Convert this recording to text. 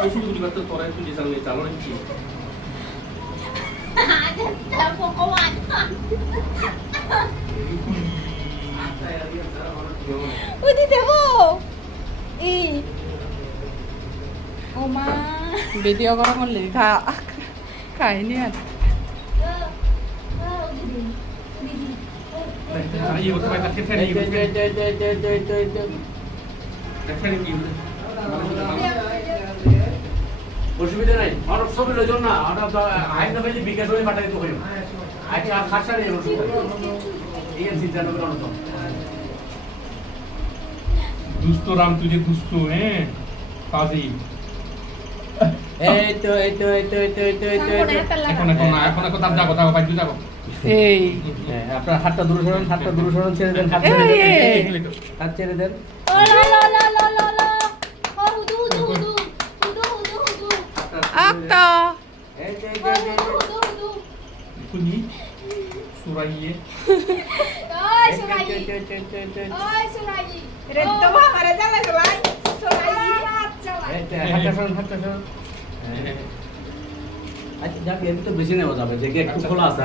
ওষুধ গুলি করতে তোরা একটু যে চালনে চালো নাকি উদি দেবো ই ও মা ভিডিও করা করলে খাইনি আর অসুবিধা নাই অনেক ছবি লইজন না আইন না পেলে বিকাশ হয়ে পাঠাইতে হইল আজকে আর খাসা নেই অসুবিধা এই চিন্তা নবেন অনত দুষ্ট রাম তুই যে দুষ্ট হ্যাঁ কাজী এই তো এখন তার যাবো যাবো বাইরে যাবো এই আপনার হাতটা দূরে সরান ছেড়ে দেন হাত ছেড়ে দেন আপতা কুনি সুরাইয়ে হাতটা সরান আচ্ছা যাক এমনি তো বেশি নেওয়া যাবে দেখে একটু খোলা আছে